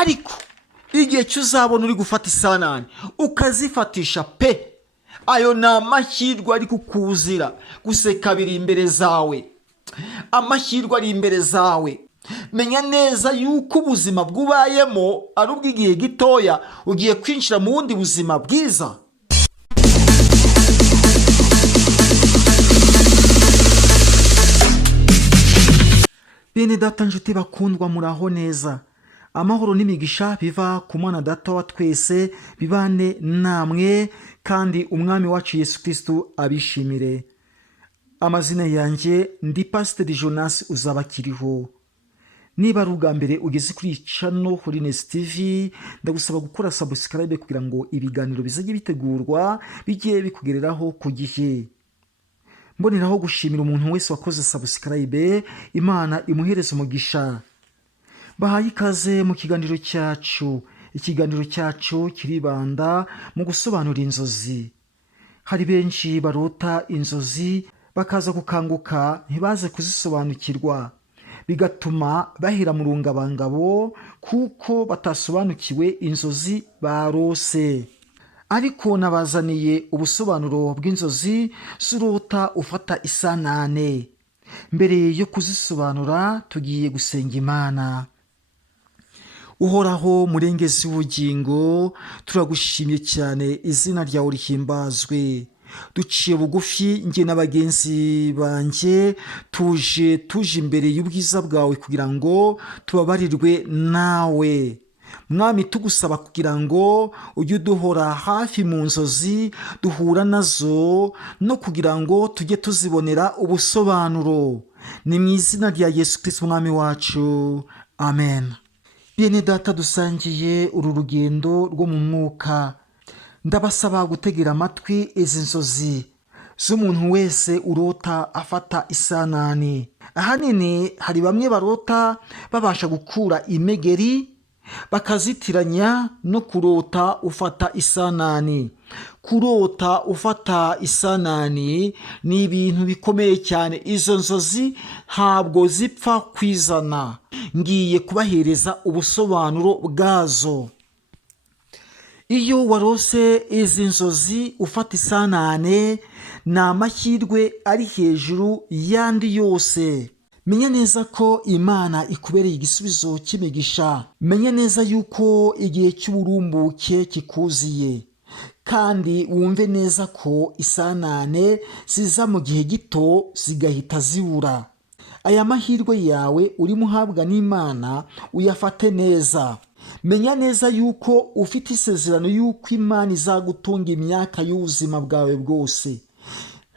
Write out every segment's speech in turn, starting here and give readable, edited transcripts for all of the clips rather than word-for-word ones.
ariko igihe cyuzabona uri gufata isanane ukazifatisha pe, ayo ni amahirwe ari kukuzira. Guseka biri imbere zawe, amahirwe ari imbere zawe. Menya neza yuko ubuzima bwubayemo ari ubw'igihe gitoya, ugiye kwinjira mu bundi buzima bwiza. Bene data nshuti bakundwa, muraho neza. Amahoro n'imigisha biva ku Mwana Data wa twese bibane namwe, kandi umwami wacu Yesu Kristo abishimire. Amazina yanjye ndi Pasiteri Jonas Uzabakiriho. Niba ari ubwa mbere ugeze kuri channel Holiness TV, ndagusaba gukora subscribe kugira ngo ibiganiro bizajye bitegurwa bijye bikugereraho ku gihe. Mboneraho gushimira umuntu wese wakoze subscribe, Imana imuhereze umugisha. Bahaye ikaze mu kiganiro cyacu. Ikiganiro cyacu kiribanda mu gusobanura inzozi. Hari benshi barota inzozi bakaza gukanguka ntibaze kuzisobanukirwa, bigatuma bahera mu rungabangabo kuko batasobanukiwe inzozi barose. Ariko nabazaniye ubusobanuro bw'inzozi z'urota ufata isanane. Mbere yo kuzisobanura tugiye gusenga Imana. Uhoraho murengezi w'ubugingo, turagushimye cyane, izina ryawe rihimbazwe. Duciye bugufi njye n'abagenzi banjye, tuje imbere y'ubwiza bwawe kugira ngo tubabarirwe nawe. Mwami, tugusaba kugira ngo ujye uduhora hafi mu nzozi duhura nazo, no kugira ngo tujye tuzibonera ubusobanuro. Ni mu izina rya Yesu Kristo umwami wacu, amen. Bene data dusangiye uru rugendo rwo mu mwuka, ndabasaba gutegera amatwi izi nzozi z'umuntu wese urota afata isanane. Ahanini hari bamwe barota babasha gukura imegeri bakazitiranya no kurota ufata isanane. Kurota ufata isanane ni ibintu bikomeye cyane. Izo nzozi ntabwo zipfa kwizana. Ngiye kubahereza ubusobanuro bwazo. Iyo warose izi nzozi ufata isanane, ni amahirwe ari hejuru yandi yose. Menya neza ko Imana ikubereye igisubizo cy'imigisha. Menya neza yuko igihe cy'uburumbuke kikuziye, kandi wumve neza ko isanane ziza mu gihe gito zigahita zibura. Aya mahirwe yawe urimo uhabwa n'Imana, uyafate neza. Menya neza yuko ufite isezerano yuko Imana izagutunga imyaka y'ubuzima bwawe bwose.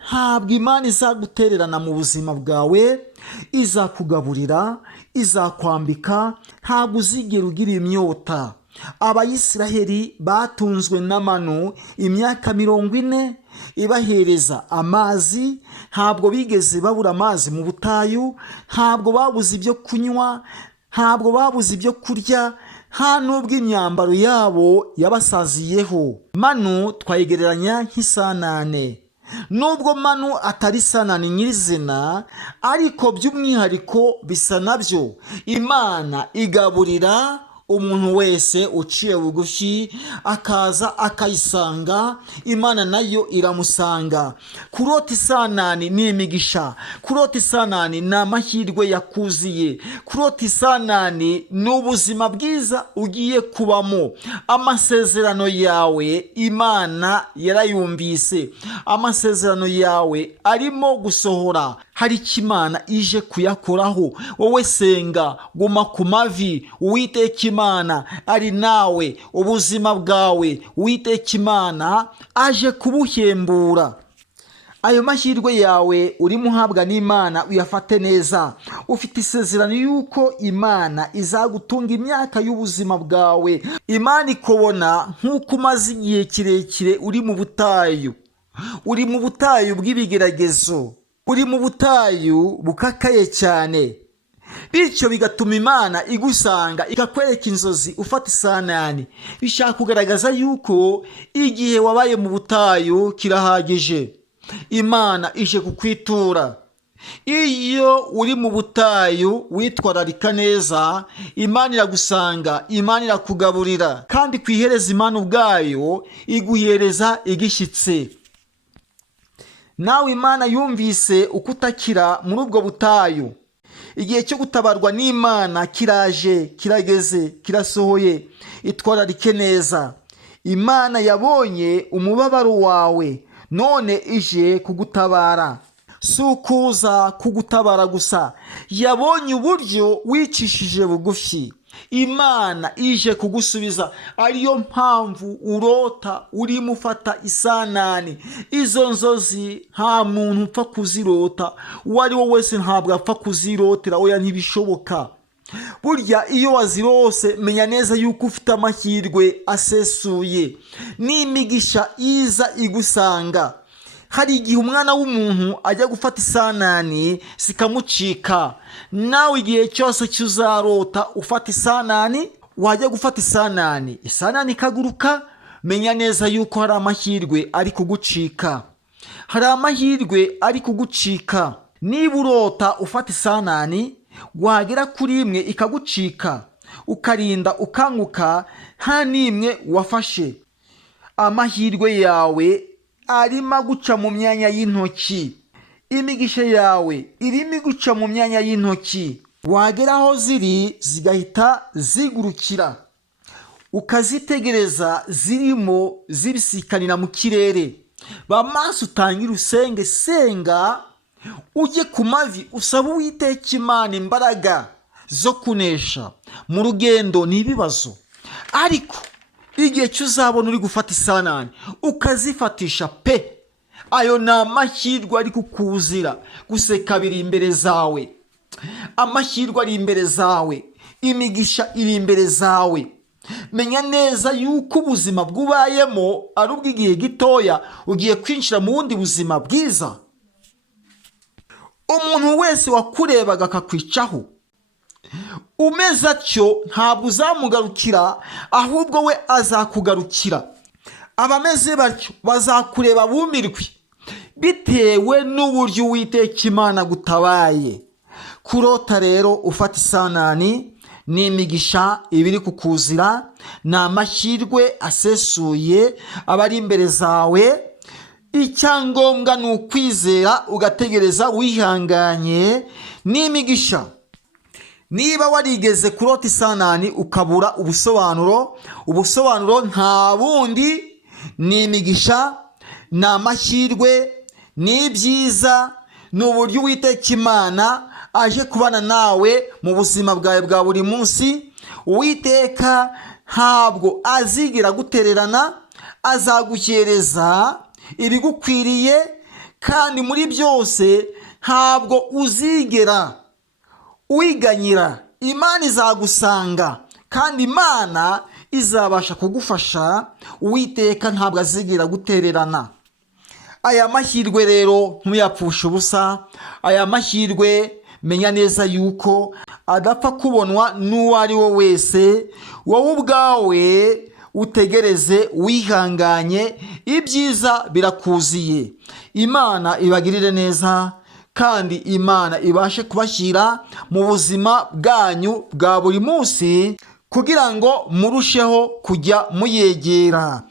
Ntabwo Imana izagutererana mu buzima bwawe, izakugaburira, izakwambika, ntabwo uzigera ugira imyota. Abayisiraheli batunzwe n'amanu imyaka 40 ibahereza amazi, ntabwo bigeze babura amazi mu butayu, ntabwo babuze ibyo kunywa, ntabwo babuze ibyo kurya, nta nubwo imyambaro yabo yabasaziyeho. Manu twayigereranya nk'isanane. Nubwo manu atari isanane nyirizina, ariko by'umwihariko bisa nabyo. Imana igaburira umuntu wese uciye bugufi akaza akayisanga, Imana nayo iramusanga. Kurota isanane ni imigisha. Kurota isanane ni amahirwe yakuziye. Kurota isanane ni ubuzima bwiza ugiye kubamo. Amasezerano yawe Imana yarayumvise. Amasezerano yawe arimo gusohora. Hari Imana ije kuyakoraho. Wowe senga, guma ku mavi, Uwiteka Imana ari nawe. Ubuzima bwawe Uwiteka Imana aje kubuhembura. Ayo mahirwe yawe urimo uhabwa n'Imana, uyafate neza. Ufite isezerano yuko Imana izagutunga imyaka y'ubuzima bwawe. Imana ikubona nk'uko umaze igihe kirekire uri mu butayu. Uri mu butayu bw'ibigeragezo. Uri mu butayu bukakaye cyane. Bityo bigatuma Imana igusanga ikakwereka inzozi ufata isanane. Bishaka kugaragaza yuko igihe wabaye mu butayu kirahagije. Imana ije kukwitura. iyo uri mu butayu witwararika neza, Imana iragusanga, Imana irakugaburira, kandi ku ihereza Imana ubwayo iguhereza igishyitse. Nawe Imana yumvise uko utakira muri ubwo butayu. Igihe cyo gutabarwa n'Imana kiraje, kirageze, kirasohoye. Itwararike neza. Imana yabonye umubabaro wawe, none ije kugutabara. Si ukuza kugutabara gusa, yabonye uburyo wicishije bugufi. Imana ije kugusubiza. Ariyo mpamvu urota urimo ufata Isanane. Izo nzozi nta muntu upfa kuzirota, uwo ari we wese ntabwo apfa kuzirotera, oya ntibishoboka. Burya iyo wazirose menya neza yuko ufite amahirwe asesuye, n'imigisha iza igusanga. Hari igihe umwana w'umuntu ajya gufata Isanane zikamucika. Nawe igihe cyose cyuzarota ufata Isanane, wajya gufata Isanane ikaguruka, menya neza yuko hari amahirwe ari kugucika. Hari amahirwe ari kugucika. Niba urota ufata Isanane, wagera kuri imwe ikagucika, ukarinda ukanguka, nta n'imwe wafashe, amahirwe yawe arimo guca mu myanya y'intoki. Imigisha yawe irimo guca mu myanya y'intoki. Wagera aho ziri zigahita zigurukira, ukazitegereza zirimo zibisikanira mu kirere. Bamaso utangira usenge, senga, ujye ku mavi usaba Uwiteka Imana imbaraga zo kunesha. Mu rugendo ni ibibazo, ariko igihe cyuzabona uri gufata Isanane ukazifatisha pe, ayo ni amahirwe ari kukuzira. Guseka biri imbere zawe, amahirwe ari imbere zawe, imigisha iri imbere zawe. Menya neza yuko ubuzima bwubayemo ari ubw'igihe gitoya, ugiye kwinjira mu bundi buzima bwiza. Umuntu wese wakurebaga akakwicaho umeze atyo ntabwo uzamugarukira, ahubwo we azakugarukira. Abameze batyo bazakureba bumirwe, bitewe n'uburyo Uwiteka Imana gutabaye. Kurota rero ufata Isanane ni imigisha ibiri kukuzira, ni amahirwe asesuye aba ari imbere zawe. Icyangombwa ni ukwizera, ugategereza wihanganye, ni imigisha. Niba warigeze kurota Isanane ukabura ubusobanuro nta bundi, ni imigisha, ni amahirwe, ni ibyiza, ni uburyo Uwiteka Imana aje kubana nawe mu buzima bwawe bwa buri munsi. Uwiteka ntabwo azigera gutererana, azaguhereza ibigukwiriye, kandi muri byose ntabwo uzigera wiganyira. Imana izagusanga, kandi Imana izabasha kugufasha. Uwiteka ntabwo azigera gutererana. Aya mahirwe rero ntuyapfushe ubusa. Aya mahirwe menya neza yuko adapfa kubonwa n'uwo ari we wese. Wowe ubwawe utegereze wihanganye, ibyiza birakuziye. Imana ibagirire neza, kandi Imana ibashe kubashyira mu buzima bwanyu bwa buri munsi, kugira ngo murusheho kujya muyegera.